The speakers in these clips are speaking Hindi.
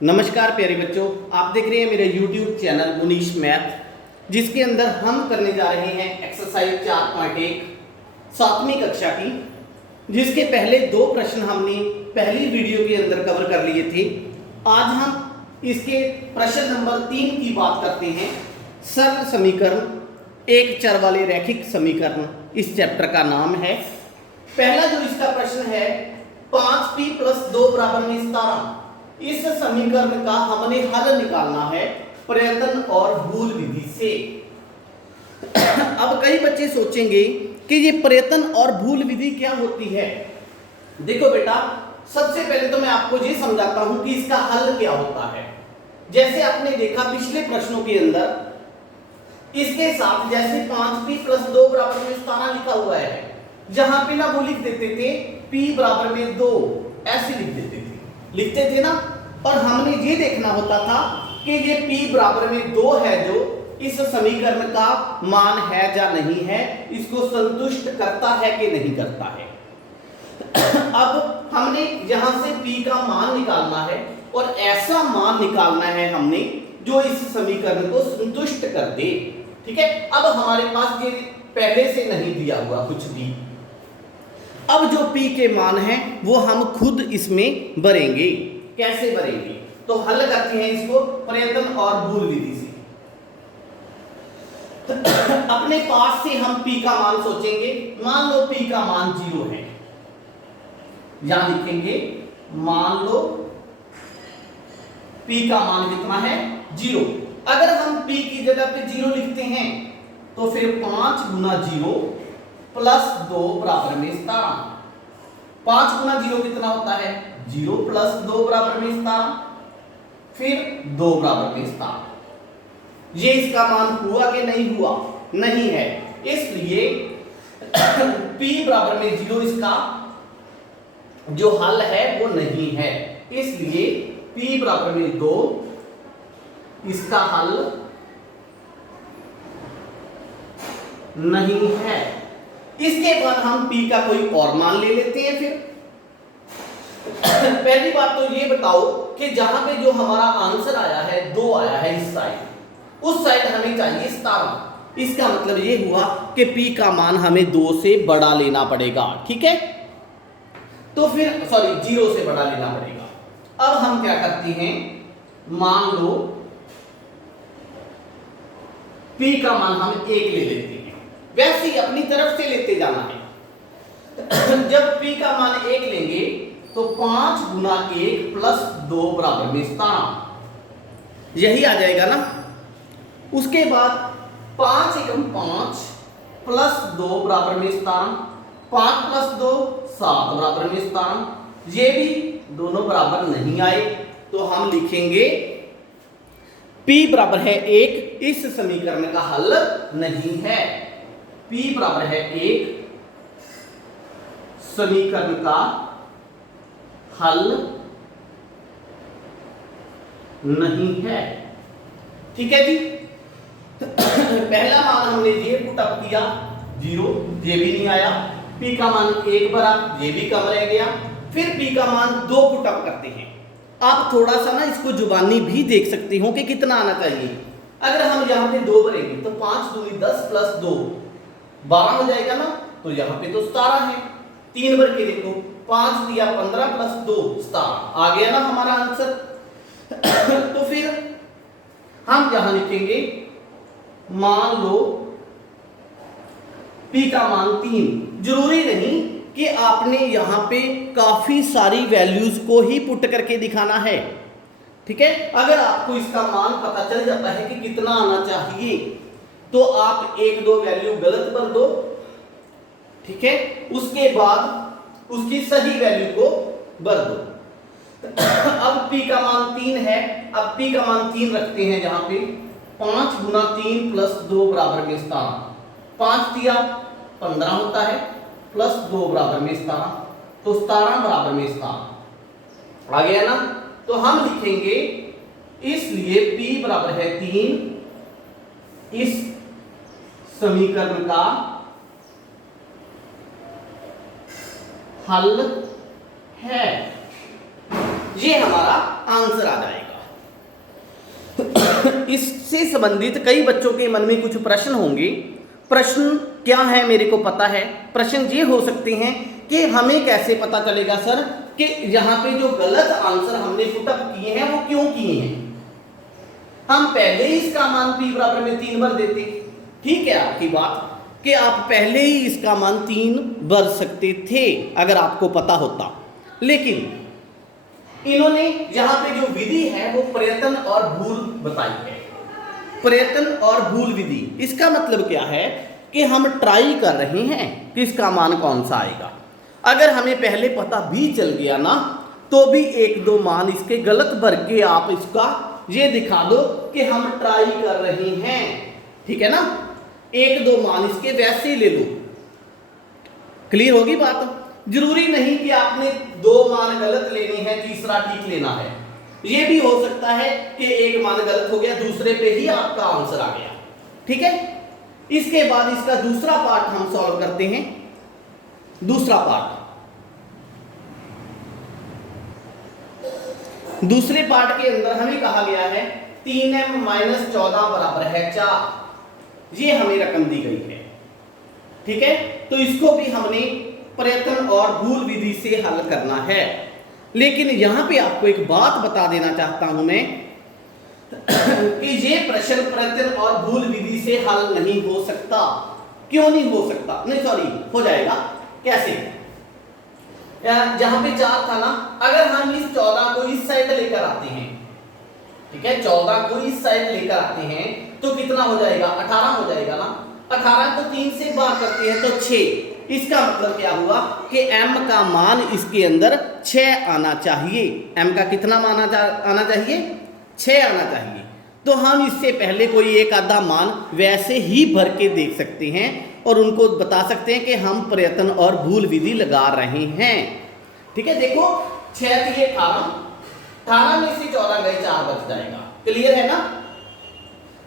नमस्कार प्यारे बच्चों, आप देख रहे हैं मेरे YouTube चैनल मुनीश मैथ, जिसके अंदर हम करने जा रहे हैं एक्सरसाइज 4.1 सातवीं कक्षा की, जिसके पहले दो प्रश्न हमने पहली वीडियो के अंदर कवर कर लिए थे। आज हम इसके प्रश्न नंबर 3 की बात करते हैं। सरल समीकरण, एक चर वाले रैखिक समीकरण इस चैप्टर का नाम है। पहला जो इसका प्रश्न है 5p + 2 = 17, इस समीकरण का हमने हल निकालना है प्रयत्न और भूल विधि से। अब कई बच्चे सोचेंगे कि ये प्रयत्न और भूल विधि क्या होती है। देखो बेटा, सबसे पहले तो मैं आपको ये समझाता हूं कि इसका हल क्या होता है। जैसे आपने देखा पिछले प्रश्नों के अंदर, इसके साथ जैसे 5p + 2 = 17 लिखा हुआ है, जहां पे ना वो लिख देते थे p = 2, ऐसे लिखते थे ना। और हमने ये देखना होता था कि ये p = 2 है जो इस समीकरण का मान है या नहीं है, इसको संतुष्ट करता है कि नहीं करता है। अब हमने यहां से p का मान निकालना है और ऐसा मान निकालना है हमने जो इस समीकरण को संतुष्ट कर दे। ठीक है, अब हमारे पास ये पहले से नहीं दिया हुआ कुछ भी। अब जो p के मान हैं वो हम खुद इसमें भरेंगे। कैसे भरेंगे? तो हल करते हैं इसको प्रयत्न और भूल विधि से। अपने पास से हम p का मान सोचेंगे। मान लो p का मान 0 है, यहां लिखेंगे मान लो p का मान कितना है? 0। अगर हम p की जगह पे 0 लिखते हैं तो फिर 5 × 0 + 2 = 17। 5 × 0 कितना होता है? 0 + 2 = 17, फिर 2 = 17। ये इसका मान हुआ कि नहीं हुआ? नहीं है, इसलिए p = 0 इसका जो हल है वो नहीं है। इसलिए p = 2 इसका हल नहीं है। इसके बाद हम p का कोई और मान ले लेते हैं। फिर पहली बात तो ये बताओ कि जहां पे जो हमारा आंसर आया है 2 आया है, इस साइड, उस साइड हमें चाहिए 17। इसका मतलब ये हुआ कि p का मान हमें 2 से बड़ा लेना पड़ेगा। ठीक है, तो फिर 0 से बड़ा लेना पड़ेगा। अब हम क्या करते हैं, मान लो p का मान हम 1 ले लेते हैं। वैसे ही अपनी तरफ से लेते जाना है। जब p का मान 1 लेंगे तो 5 × 1 + 2 = 17, यही आ जाएगा ना। उसके बाद 5 × 5 + 2 = 17, 5 + 2 7 = 17। ये भी दोनों बराबर नहीं आए तो हम लिखेंगे p = 1 इस समीकरण का हल नहीं है। p = 1 समीकरण का हल नहीं है। ठीक है जी। पहला मान हमने ये पुट अप किया 0, ये भी नहीं आया। p का मान 1 भरा, ये भी कम रह गया। फिर p का मान 2 पुट अप करते हैं। आप थोड़ा सा ना इसको जुबानी भी देख सकते हो कि कितना आना चाहिए। अगर हम यहाँ पे 2 भरेंगे तो 5 दूनी 10 + 2 12 हो जाएगा ना। तो यहाँ पे तो 17 है, 3 भर के देखो, 5 दिया 15 + 2 17, आ गया ना हमारा आंसर। तो फिर हम यहां लिखेंगे मान लो p का मान 3। जरूरी नहीं कि आपने यहां पे काफी सारी वैल्यूज को ही पुट करके दिखाना है। ठीक है, अगर आपको इसका मान पता चल जाता है कि कितना आना चाहिए तो आप 1-2 वैल्यू गलत भर दो। ठीक है, उसके बाद उसकी सही वैल्यू को भर दो। अब p का मान 3 है। अब p का मान 3 रखते हैं जहां पे 5 × 3 + 2 = 17। 5 दिया 15 होता है, + 2 = 17, तो 17 = 17 आ गया ना। तो हम लिखेंगे इसलिए p = 3 इस समीकरण का हल है। ये हमारा आंसर आ जाएगा। इससे संबंधित कई बच्चों के मन में कुछ प्रश्न होंगे। प्रश्न क्या है मेरे को पता है। प्रश्न ये हो सकते हैं कि हमें कैसे पता चलेगा सर कि यहाँ पे जो गलत आंसर हमने पुटअप किए हैं वो क्यों किए हैं। हम पहले ही इसका मान p बराबर में 3 भर देते। ठीक है आपकी बात कि आप पहले ही इसका मान 3 भर सकते थे अगर आपको पता होता, लेकिन इन्होंने यहाँ पे जो विधि है वो प्रयत्न और भूल बताई है। प्रयत्न और भूल विधि, इसका मतलब क्या है कि हम ट्राई कर रहे हैं कि इसका मान कौन सा आएगा। अगर हमें पहले पता भी चल गया ना तो भी 1-2 मान इसके गलत भर के आप इसका ये दिखा दो कि हम ट्राई कर रहे हैं। ठीक है ना, 1-2 मान इसके वैसे ही ले लो। क्लियर होगी बात। जरूरी नहीं कि आपने 2 मान गलत लेने हैं, तीसरा ठीक लेना है। ये भी हो सकता है कि 1 मान गलत हो गया, दूसरे पे ही आपका आंसर आ गया। ठीक है, इसके बाद इसका दूसरा पार्ट हम सॉल्व करते हैं। दूसरा पार्ट, दूसरे पार्ट के अंदर हमें कहा गया है 3m - 14 बराबर है 4। ये हमें रकम दी गई है। ठीक है, तो इसको भी हमने प्रयत्न और भूल विधि से हल करना है। लेकिन यहां पे आपको एक बात बता देना चाहता हूं मैं कि ये प्रश्न प्रयत्न और भूल विधि से हल नहीं हो सकता। क्यों नहीं हो सकता? नहीं सॉरी, हो जाएगा। कैसे? जहां पे 4 था ना, अगर हम इस 14 को इस साइड लेकर आते हैं, ठीक है, 14 को इस साइड लेकर आते हैं तो कितना हो जाएगा? 18 हो जाएगा ना। 18 को 3 से बाहर करते हैं तो 6। इसका मतलब क्या हुआ कि m का मान इसके अंदर 6 आना चाहिए। m का कितना मान आना चाहिए? 6 आना चाहिए। तो हम इससे पहले कोई एक आधा मान वैसे ही भर के देख सकते हैं और उनको बता सकते हैं कि हम प्रयत्न और भूल विधि लगा रहे हैं। ठीक है, देखो 6 के 18 में से 14 गए, 4 बच जाएगा। क्लियर है ना।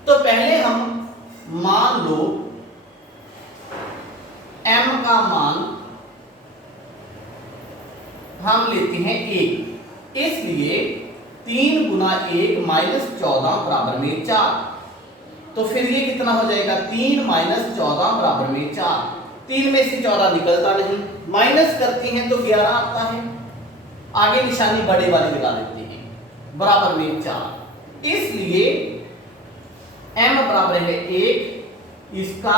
तो पहले हम मान लो m का मान हम लेते हैं 1, इसलिए 3 गुना 1 - 14 बराबर में 4। तो फिर ये कितना हो जाएगा? 3 - 14 बराबर में 4। 3 में से 14 निकलता नहीं, माइनस करते हैं तो 11 आता है। आगे निशानी बड़े वाली लगा देते हैं, बराबर में 4। इसलिए m बराबर है 1, इसका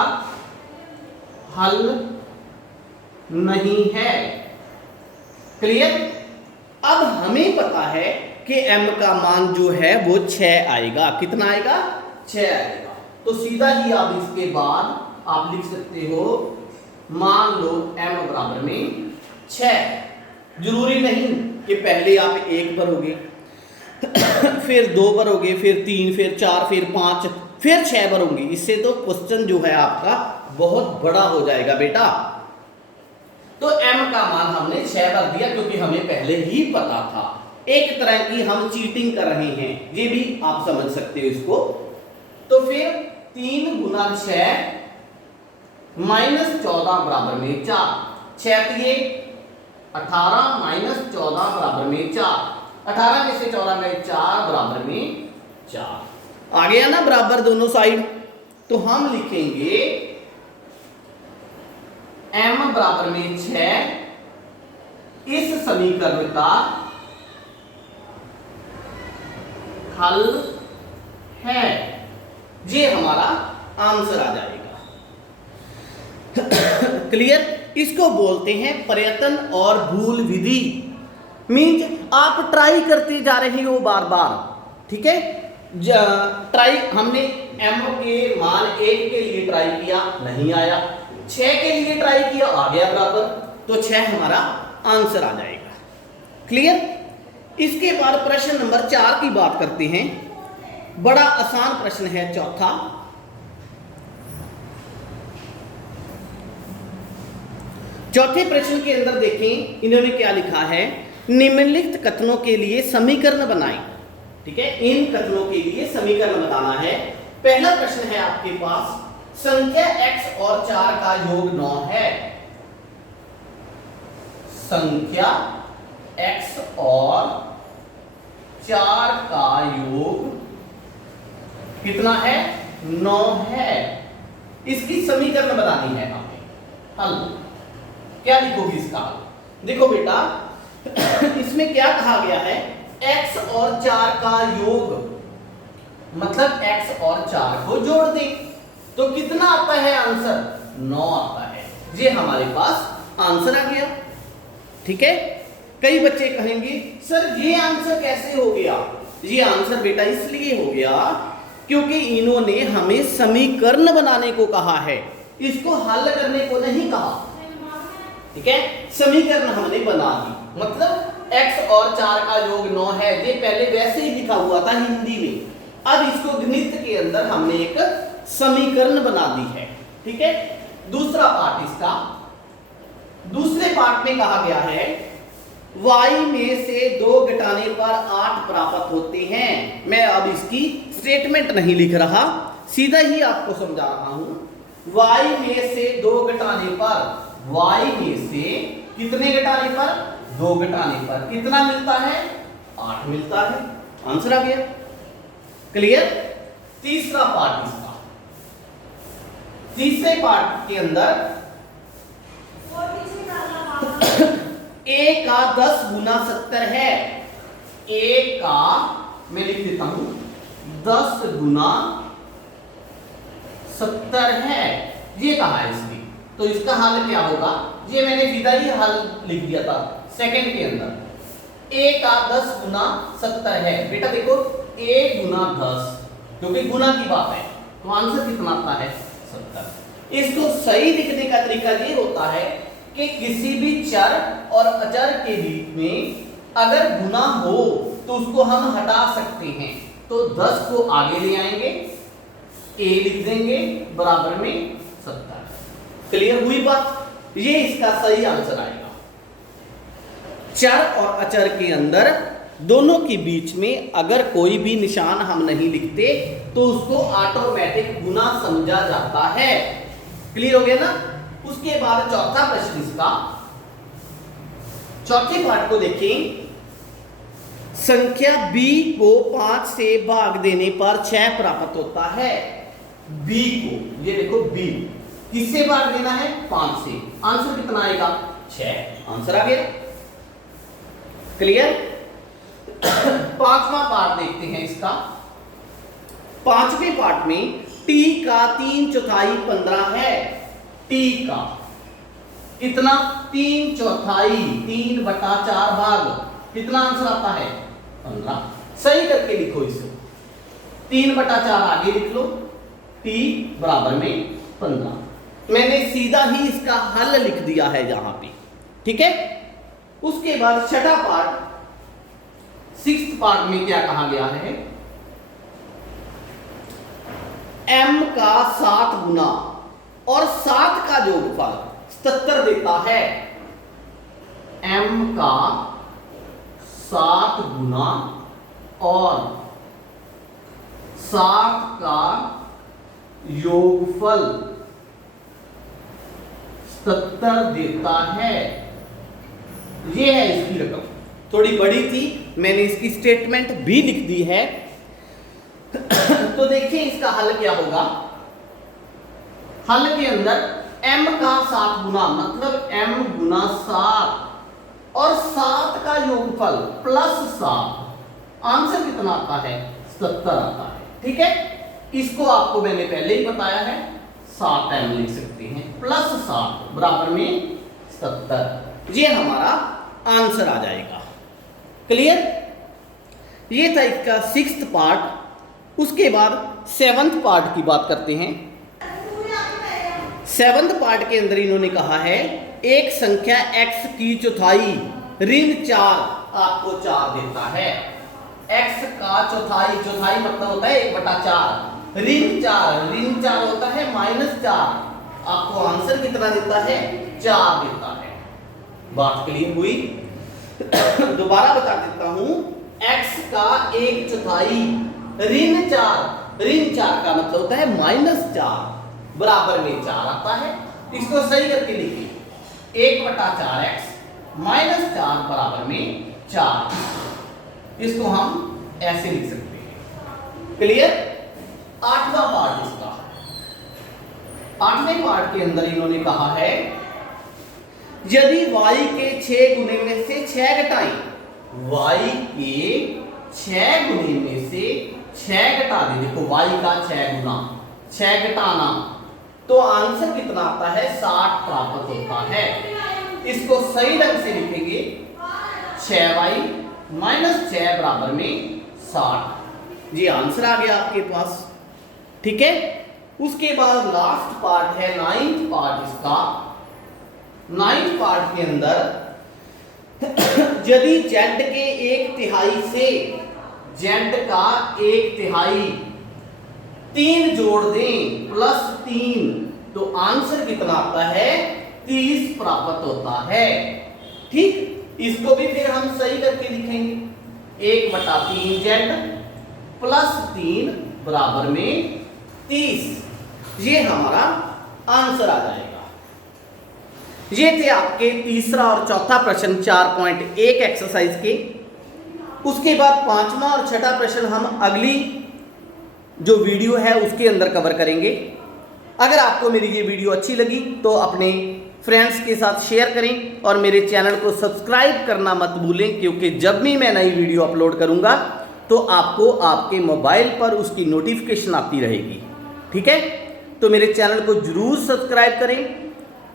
हल नहीं है। क्लियर। अब हमें पता है कि m का मान जो है वो 6 आएगा। कितना आएगा? 6 आएगा। तो सीधा ही आप इसके बाद आप लिख सकते हो, मान लो m बराबर में 6। जरूरी नहीं कि पहले आप 1 भरोगे फिर 2 भरोगे, फिर 3, फिर 4, फिर 5, फिर 6 भरोगे। इससे तो क्वेश्चन जो है आपका बहुत बड़ा हो जाएगा बेटा। तो m का मान हमने 6 भर दिया क्योंकि हमें पहले ही पता था। एक तरह की हम चीटिंग कर रहे हैं, ये भी आप समझ सकते हो इसको। तो फिर 3 गुना 6 - 14 बराबर में 4। 6 दिए 18 - 14 बराबर में 4। 18 में से 14 में 4 बराबर में 4 आ गया ना, बराबर दोनों साइड। तो हम लिखेंगे m बराबर में 6 इस समीकरण का हल है। ये हमारा आंसर आ जाएगा। क्लियर। इसको बोलते हैं प्रयत्न और भूल विधि। मीन्स आप ट्राई करते जा रहे हो बार बार। ठीक है, ट्राई हमने m के मान 1 के लिए ट्राई किया, नहीं आया। 6 के लिए ट्राई किया, आ गया बराबर। तो 6 हमारा आंसर आ जाएगा। क्लियर। इसके बाद प्रश्न नंबर 4 की बात करते हैं। बड़ा आसान प्रश्न है, चौथा। चौथे प्रश्न के अंदर देखें इन्होंने क्या लिखा है। निम्नलिखित कथनों के लिए समीकरण बनाएं। ठीक है, इन कथनों के लिए समीकरण बनाना है। पहला प्रश्न है आपके पास, संख्या x और 4 का योग 9 है। संख्या x और 4 का योग कितना है? 9 है। इसकी समीकरण बनानी है हमें, हल। क्या लिखोगी इसका हल? देखो बेटा, इसमें क्या कहा गया है? x और 4 का योग, मतलब x और 4 को जोड़ दे तो कितना आता है आंसर? 9 आता है। ये हमारे पास आंसर आ गया। ठीक है। कई बच्चे कहेंगे सर ये आंसर कैसे हो गया? ये आंसर बेटा इसलिए हो गया क्योंकि इन्होंने हमें समीकरण बनाने को कहा है, इसको हल करने को नहीं कहा। ठीक है, समीकरण हमने बना दी, मतलब x और 4 का योग 9 है। ये पहले वैसे ही लिखा हुआ था हिंदी में, अब इसको गणित के अंदर हमने एक समीकरण बना दी है। ठीक है। दूसरा पार्ट इसका, दूसरे पार्ट में कहा गया है y में से 2 घटाने पर 8 प्राप्त होते हैं। मैं अब इसकी स्टेटमेंट नहीं लिख रहा, सीधा ही आपको समझा रहा हूं। y में से 2 घटाने पर, y में से कितने घटाने पर? 2 घटाने पर कितना मिलता है? 8 मिलता है। आंसर आ गया। क्लियर। तीसरा पार्ट इसका, तीसरे पार्ट के अंदर a का 10 गुना 70 है। a का मैं लिख देता हूं 10 गुना 70 है, ये कहा है इसकी। तो इसका हल क्या होगा? ये मैंने सीधा ही हल लिख दिया था सेकंड के अंदर। a का 10 गुना 70 है। बेटा देखो, a गुना 10, क्योंकि गुना की बात है, तो आंसर कितना आता है? 70। इसको सही लिखने का तरीका ये होता है कि किसी भी चर और अचर के बीच में अगर गुना हो तो उसको हम हटा सकते हैं। तो 10 को आगे ले आएंगे, a लिख देंगे, बराबर में 70। क्लियर हुई बात? ये इसका सही आंसर आएगा। चर और अचर के अंदर दोनों के बीच में अगर कोई भी निशान हम नहीं लिखते तो उसको ऑटोमेटिक गुना समझा जाता है। क्लियर हो गया ना? उसके बाद चौथा प्रश्न इसका, चौथे पार्ट को देखें। संख्या b को 5 से भाग देने पर 6 प्राप्त होता है। b को, ये देखो b किससे भाग देना है? 5 से। आंसर कितना आएगा? 6। आंसर आ गया। क्लियर। पांचवा पार्ट देखते हैं इसका। पांचवें पार्ट में t का 3/4 15 है। t का कितना? 3/4, 3/4 भाग, कितना आंसर आता है? 15। सही करके लिखो इसे, 3/4 आगे लिख लो, t बराबर में 15। मैंने सीधा ही इसका हल लिख दिया है यहां पे। ठीक है। उसके बाद छठा पार्ट, सिक्स्थ पार्ट में क्या कहा गया है? m का 7 गुना और 7 का योगफल 77 देता है। m का 7 गुना और 7 का योगफल 77 देता है। ये है इसकी रकम। थोड़ी बड़ी थी, मैंने इसकी स्टेटमेंट भी लिख दी है। तो देखिए इसका हल क्या होगा। हल के अंदर m का 7 गुना, मतलब m गुना 7 और 7 का योगफल प्लस 7, आंसर कितना आता है? 77 आता है। ठीक है। इसको आपको मैंने पहले ही बताया है, 7m लिख सकते हैं, प्लस 7 बराबर में 77। ये हमारा आंसर आ जाएगा। क्लियर। ये था इसका सिक्स्थ पार्ट। उसके बाद सेवंथ पार्ट की बात करते हैं। सेवंथ पार्ट के अंदर इन्होंने कहा है एक संख्या x की चौथाई ऋण 4 आपको 4 देता है। x का चौथाई, चौथाई मतलब होता है 1/4, ऋण 4, ऋण 4 होता है -4। आपको आंसर कितना देता है? 4 देता है। बात क्लियर हुई? दोबारा बता देता हूं, x का 1/4 ऋण 4, ऋण 4 का मतलब होता है -4, बराबर में 4 आता है। इसको सही करके लिखिए, 1/4x -4 बराबर में 4। इसको हम ऐसे लिख सकते हैं। क्लियर। 8वां पार्ट इसका। 8वें पार्ट के अंदर इन्होंने कहा है यदि y के 6 गुने में से 6 घटाएं, y के 6 गुने में से 6 घटा दें, देखो y का 6 गुना 6 घटाना, तो आंसर कितना आता है 60 प्राप्त होता है। इसको सही ढंग से लिखेंगे 6y माइनस 6 बराबर में 60। जी आंसर आ गया आपके पास। ठीक है, उसके बाद लास्ट पार्ट है 9th पार्ट इसका। 9th पार्ट के अंदर यदि z के 1/3 से z का 1/3 3 जोड़ दें प्लस 3, तो आंसर कितना आता है 30 प्राप्त होता है। ठीक, इसको भी फिर हम सही करके लिखेंगे 1/3z प्लस 3 बराबर में 30। ये हमारा आंसर आ जाएगा। ये थे आपके तीसरा और चौथा प्रश्न 4.1 एक्सरसाइज के। उसके बाद 5वां और 6ठा प्रश्न हम अगली जो वीडियो है उसके अंदर कवर करेंगे। अगर आपको मेरी ये वीडियो अच्छी लगी तो अपने फ्रेंड्स के साथ शेयर करें और मेरे चैनल को सब्सक्राइब करना मत भूलें, क्योंकि जब भी मैं नई वीडियो अपलोड करूंगा तो आपको आपके मोबाइल पर उसकी नोटिफिकेशन आती रहेगी। ठीक है, तो मेरे चैनल को जरूर सब्सक्राइब करें।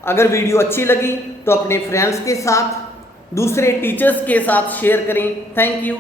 अगर वीडियो अच्छी लगी तो अपने फ्रेंड्स के साथ, दूसरे टीचर्स के साथ शेयर करें। Thank you.